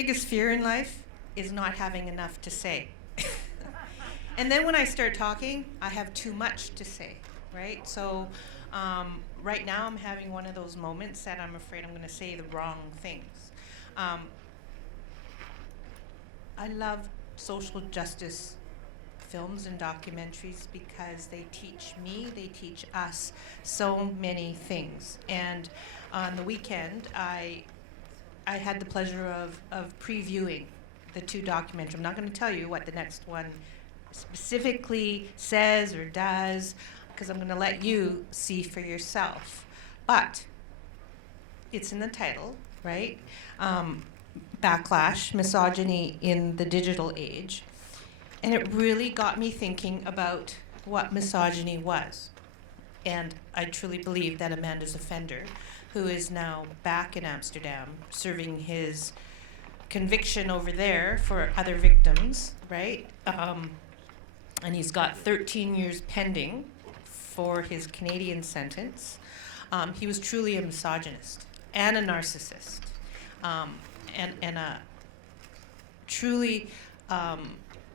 biggest fear in life is not having enough to say. And then when I start talking, I have too much to say, right? So right now I'm having one of those moments that I'm afraid I'm going to say the wrong things. I love social justice films and documentaries because they teach me, they teach us so many things. And on the weekend, I had the pleasure of previewing the two documentaries. I'm not going to tell you what the next one specifically says or does, because I'm going to let you see for yourself. But it's in the title, right? Backlash, Misogyny in the Digital Age. And it really got me thinking about what misogyny was. And I truly believe that Amanda's offender, who is now back in Amsterdam, serving his conviction over there for other victims, right? And he's got 13 years pending for his Canadian sentence. He was truly a misogynist and a narcissist, and a truly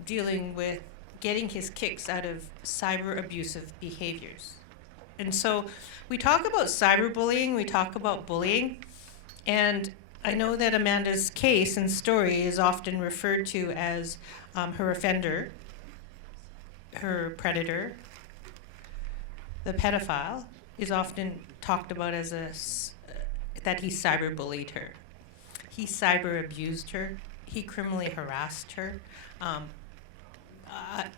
dealing with getting his kicks out of cyber abusive behaviors. And so we talk about cyberbullying, we talk about bullying, and I know that Amanda's case and story is often referred to as her offender, her predator. The pedophile is often talked about as that he cyberbullied her. He cyber abused her. He criminally harassed her.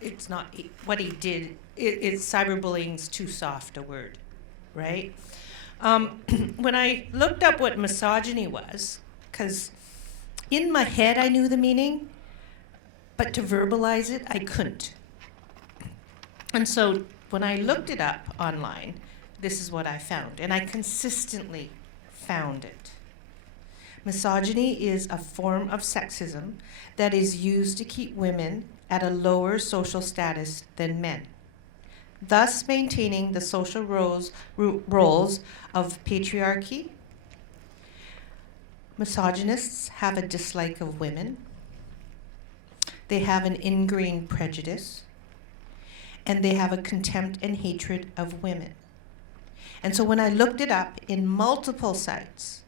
It's not what he did. Cyberbullying's too soft a word, right? When I looked up what misogyny was, because in my head I knew the meaning, but to verbalize it, I couldn't. And so when I looked it up online, this is what I found, and I consistently found it. Misogyny is a form of sexism that is used to keep women at a lower social status than men, thus maintaining the social roles of patriarchy. Misogynists have a dislike of women. They have an ingrained prejudice, and they have a contempt and hatred of women. And so when I looked it up in multiple sites,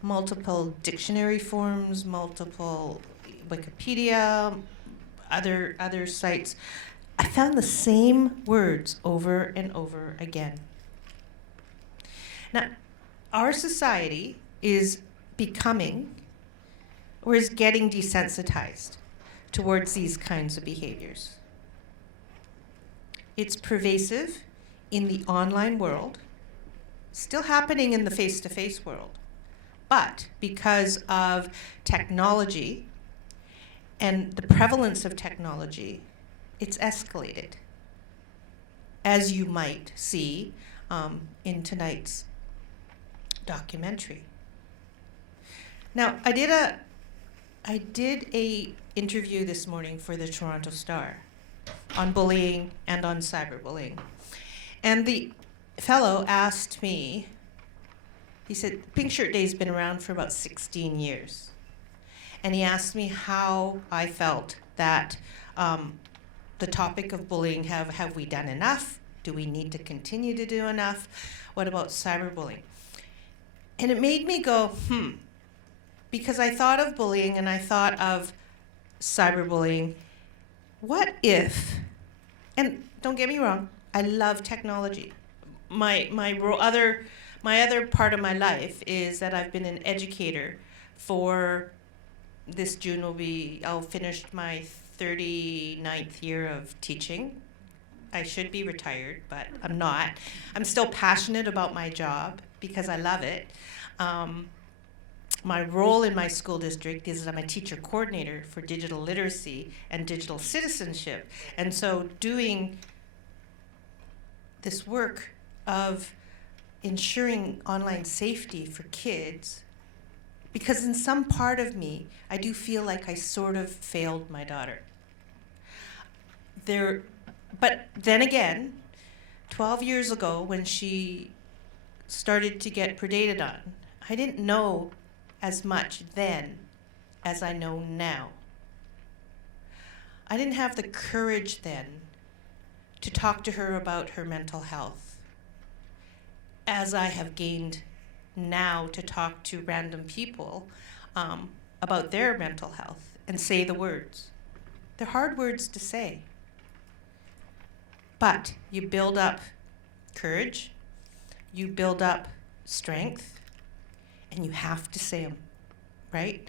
multiple dictionary forms, multiple Wikipedia, other sites, I found the same words over and over again. Now, our society is becoming, or is getting desensitized towards these kinds of behaviors. It's pervasive in the online world, still happening in the face-to-face world. But because of technology and the prevalence of technology, it's escalated, as you might see in tonight's documentary. Now, I did a interview this morning for the Toronto Star on bullying and on cyberbullying. And the fellow asked me, he said, Pink Shirt Day's been around for about 16 years. And he asked me how I felt that the topic of bullying, have we done enough? Do we need to continue to do enough? What about cyberbullying? And it made me go, because I thought of bullying and I thought of cyberbullying. What if, and don't get me wrong, I love technology. My other part of my life is that I've been an educator for, this June I'll finish my 39th year of teaching. I should be retired, but I'm not. I'm still passionate about my job because I love it. My role in my school district is I'm a teacher coordinator for digital literacy and digital citizenship. And so doing this work of ensuring online safety for kids, because in some part of me, I do feel like I sort of failed my daughter. But then again, 12 years ago when she started to get predated on, I didn't know as much then as I know now. I didn't have the courage then to talk to her about her mental health, as I have gained now to talk to random people about their mental health and say the words. They're hard words to say. But you build up courage, you build up strength, and you have to say them, right?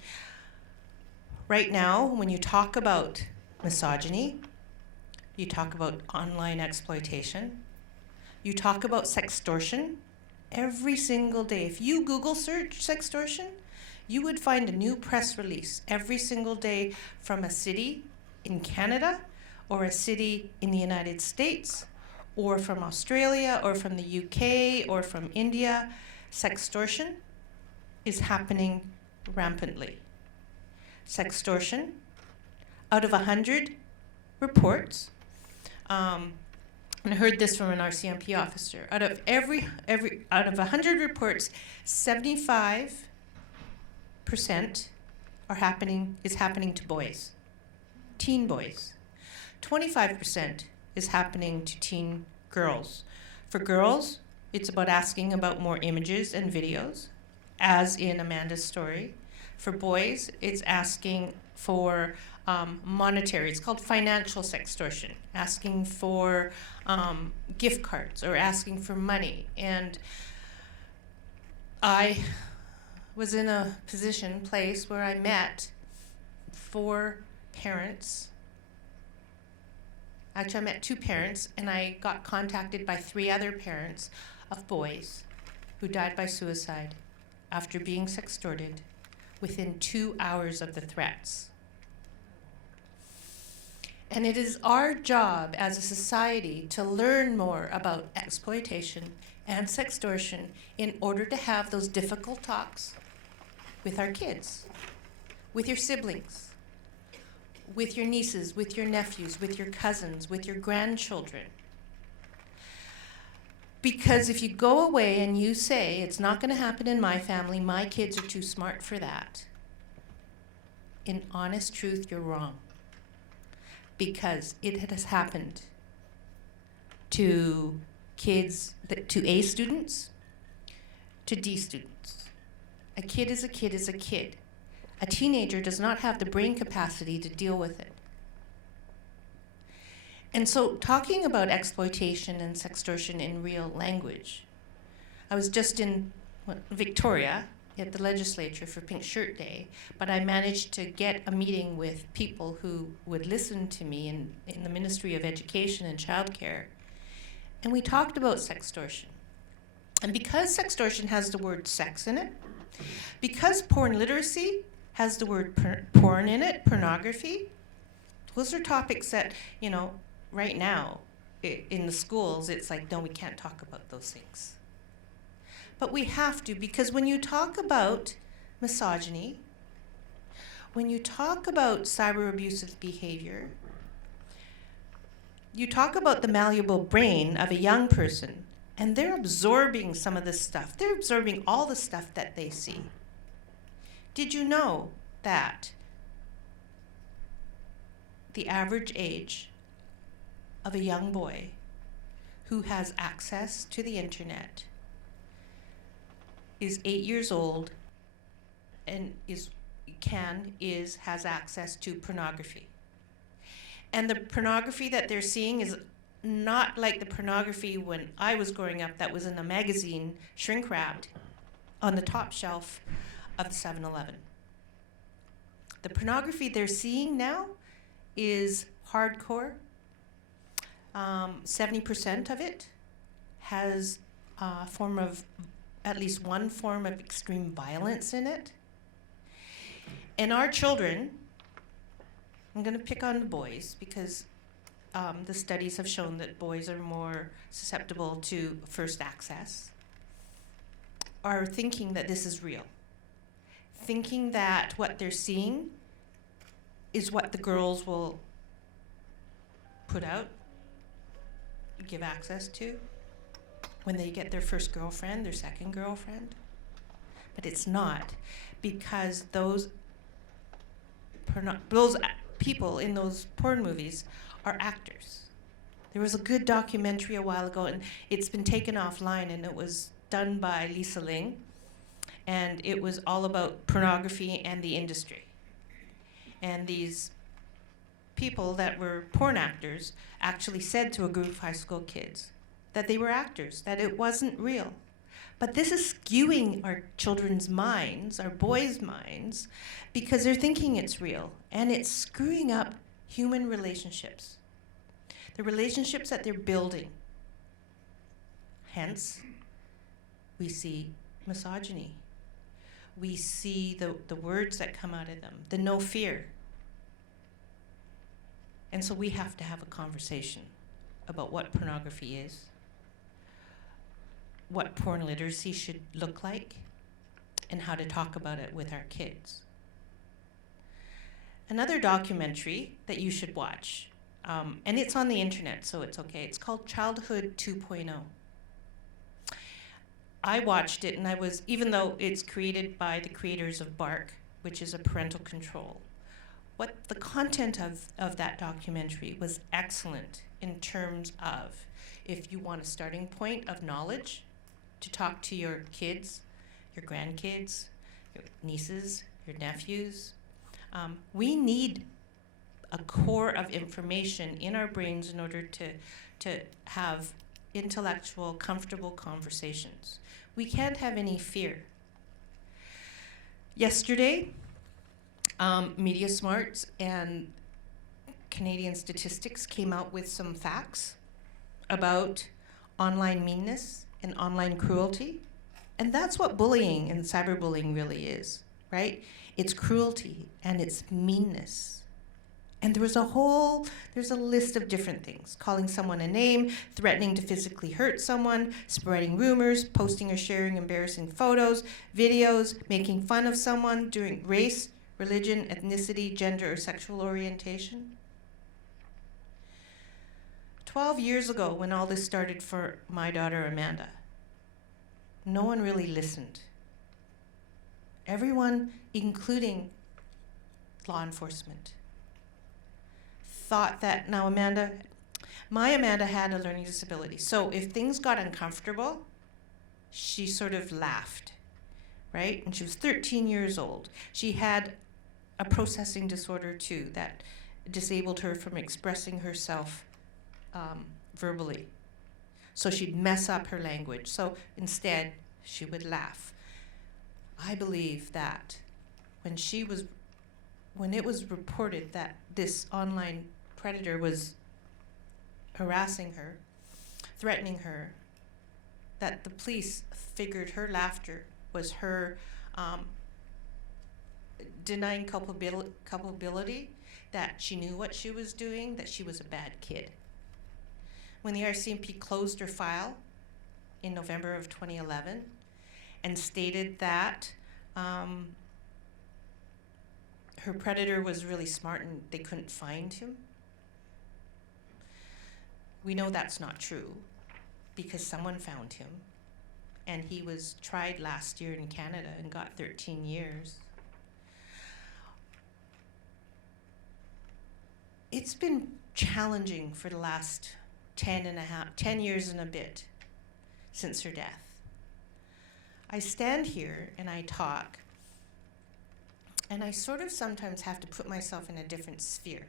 Right now, when you talk about misogyny, you talk about online exploitation, you talk about sextortion every single day. If you Google search sextortion, you would find a new press release every single day from a city in Canada or a city in the United States or from Australia or from the UK or from India. Sextortion is happening rampantly. Sextortion, out of 100 reports, and I heard this from an RCMP officer, out of 100 reports, 75% is happening to boys, teen boys. 25% is happening to teen girls. For girls, it's about asking about more images and videos, as in Amanda's story. For boys, it's asking for monetary, it's called financial sextortion, asking for gift cards or asking for money. And I was in a place where I met 4 parents. Actually, I met 2 parents, and I got contacted by 3 other parents of boys who died by suicide after being sextorted within 2 hours of the threats. And it is our job as a society to learn more about exploitation and sextortion in order to have those difficult talks with our kids, with your siblings, with your nieces, with your nephews, with your cousins, with your grandchildren. Because if you go away and you say, it's not going to happen in my family, my kids are too smart for that, in honest truth, you're wrong. Because it has happened to kids, to A students, to D students. A kid is a kid is a kid. A teenager does not have the brain capacity to deal with it. And so talking about exploitation and sextortion in real language, I was just in Victoria at the legislature for Pink Shirt Day, but I managed to get a meeting with people who would listen to me in the Ministry of Education and Childcare, and we talked about sextortion. And because sextortion has the word sex in it, because porn literacy has the word porn in it, pornography, those are topics that, right now in the schools, it's like, no, we can't talk about those things. But we have to, because when you talk about misogyny, when you talk about cyber abusive behavior, you talk about the malleable brain of a young person, and they're absorbing some of this stuff. They're absorbing all the stuff that they see. Did you know that the average age of a young boy who has access to the internet is 8 years old and has access to pornography? And the pornography that they're seeing is not like the pornography when I was growing up that was in a magazine, shrink wrapped, on the top shelf of the 7-Eleven. The pornography they're seeing now is hardcore. 70% of it has a form of, at least one form of extreme violence in it. And our children, I'm going to pick on the boys because the studies have shown that boys are more susceptible to first access, are thinking that this is real. Thinking that what they're seeing is what the girls will put out, give access to when they get their first girlfriend, their second girlfriend. But it's not, because those people in those porn movies are actors. There was a good documentary a while ago, and it's been taken offline, and it was done by Lisa Ling, and it was all about pornography and the industry. And these people that were porn actors actually said to a group of high school kids that they were actors, that it wasn't real. But this is skewing our children's minds, our boys' minds, because they're thinking it's real, and it's screwing up human relationships, the relationships that they're building. Hence, we see misogyny. We see the words that come out of them, the no fear. And so we have to have a conversation about what pornography is, what porn literacy should look like, and how to talk about it with our kids. Another documentary that you should watch, and it's on the internet, so it's okay, it's called Childhood 2.0. I watched it, and even though it's created by the creators of Bark, which is a parental control, what the content of that documentary was excellent in terms of, if you want a starting point of knowledge to talk to your kids, your grandkids, your nieces, your nephews, we need a core of information in our brains in order to have intellectual, comfortable conversations. We can't have any fear. Yesterday, Media Smarts and Canadian Statistics came out with some facts about online meanness and online cruelty. And that's what bullying and cyberbullying really is, right? It's cruelty and it's meanness. And there's a list of different things: calling someone a name, threatening to physically hurt someone, spreading rumors, posting or sharing embarrassing photos, videos, making fun of someone during race, religion, ethnicity, gender, or sexual orientation. 12 years ago, when all this started for my daughter Amanda, no one really listened. Everyone, including law enforcement, thought that, now my Amanda had a learning disability, so if things got uncomfortable, she sort of laughed, right? And she was 13 years old. She had a processing disorder too that disabled her from expressing herself verbally. So she'd mess up her language. So instead, she would laugh. I believe that when it was reported that this online predator was harassing her, threatening her, that the police figured her laughter was her denying culpability, that she knew what she was doing, that she was a bad kid. When the RCMP closed her file in November of 2011 and stated that her predator was really smart and they couldn't find him, we know that's not true because someone found him, and he was tried last year in Canada and got 13 years. It's been challenging for the last 10 years and a bit since her death. I stand here and I talk, and I sort of sometimes have to put myself in a different sphere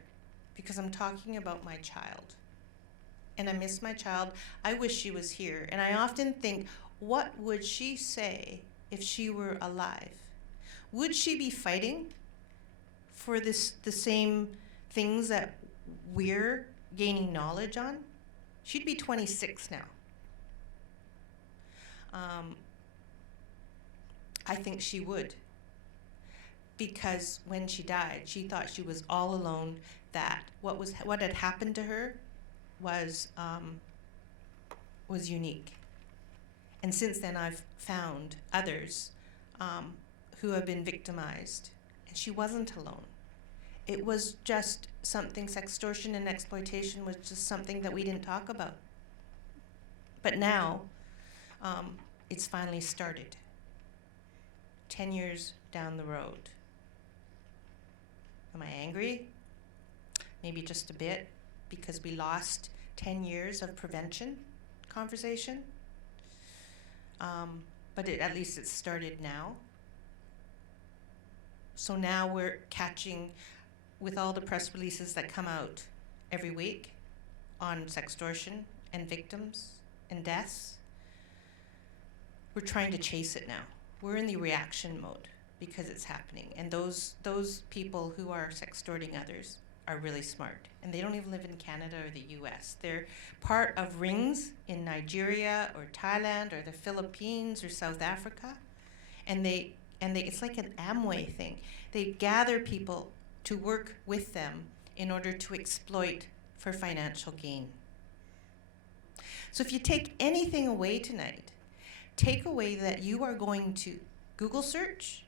because I'm talking about my child. And I miss my child. I wish she was here. And I often think, what would she say if she were alive? Would she be fighting for the same things that we're gaining knowledge on? She'd be 26 now. I think she would. Because when she died, she thought she was all alone, that what had happened to her was unique. And since then, I've found others who have been victimized, and she wasn't alone. It was just something, sextortion and exploitation was just something that we didn't talk about. But now, it's finally started, 10 years down the road. Am I angry? Maybe just a bit, because we lost 10 years of prevention conversation. But at least it's started now. So now we're catching, with all the press releases that come out every week on sextortion and victims and deaths, we're trying to chase it now. We're in the reaction mode because it's happening. And those people who are sextorting others are really smart. And they don't even live in Canada or the US. They're part of rings in Nigeria or Thailand or the Philippines or South Africa. And they it's like an Amway thing. They gather people to work with them in order to exploit for financial gain. So if you take anything away tonight, take away that you are going to Google search,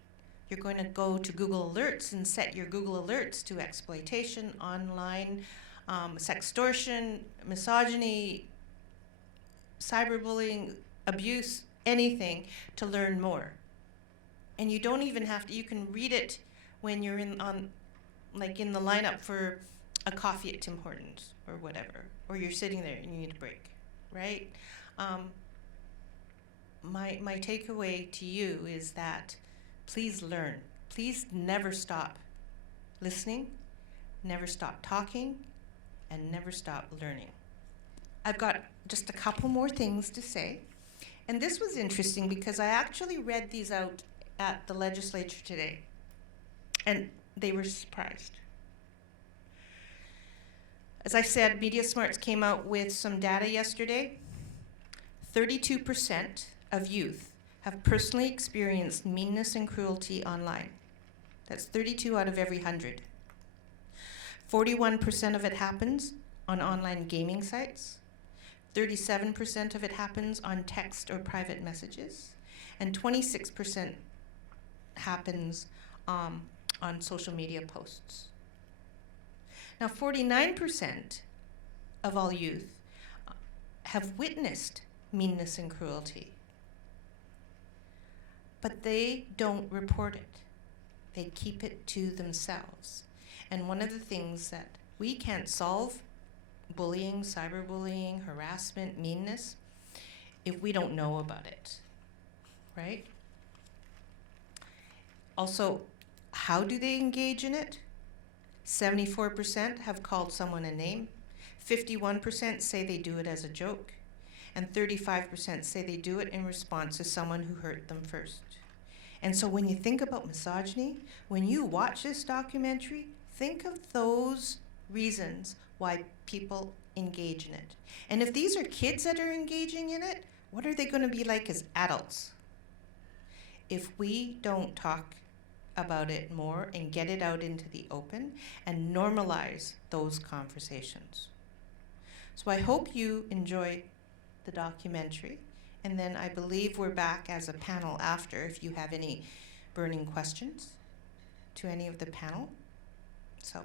you're going to go to Google Alerts and set your Google Alerts to exploitation, online, sextortion, misogyny, cyberbullying, abuse, anything, to learn more. And you don't even have to, you can read it when you're in the lineup for a coffee at Tim Hortons or whatever, or you're sitting there and you need a break, right? My takeaway to you is that please learn. Please never stop listening, never stop talking, and never stop learning. I've got just a couple more things to say. And this was interesting because I actually read these out at the legislature today, and they were surprised. As I said, Media Smarts came out with some data yesterday. 32% of youth have personally experienced meanness and cruelty online. That's 32 out of every 100. 41% of it happens on online gaming sites. 37% of it happens on text or private messages. And 26% happens on social media posts. Now, 49% of all youth have witnessed meanness and cruelty, but they don't report it. They keep it to themselves. And one of the things that we can't solve, bullying, cyberbullying, harassment, meanness, if we don't know about it, right? Also, how do they engage in it? 74% have called someone a name, 51% say they do it as a joke, and 35% say they do it in response to someone who hurt them first. And so when you think about misogyny, when you watch this documentary, think of those reasons why people engage in it. And if these are kids that are engaging in it, what are they going to be like as adults? If we don't talk about it more and get it out into the open and normalize those conversations. So I hope you enjoy the documentary, and then I believe we're back as a panel after if you have any burning questions to any of the panel. So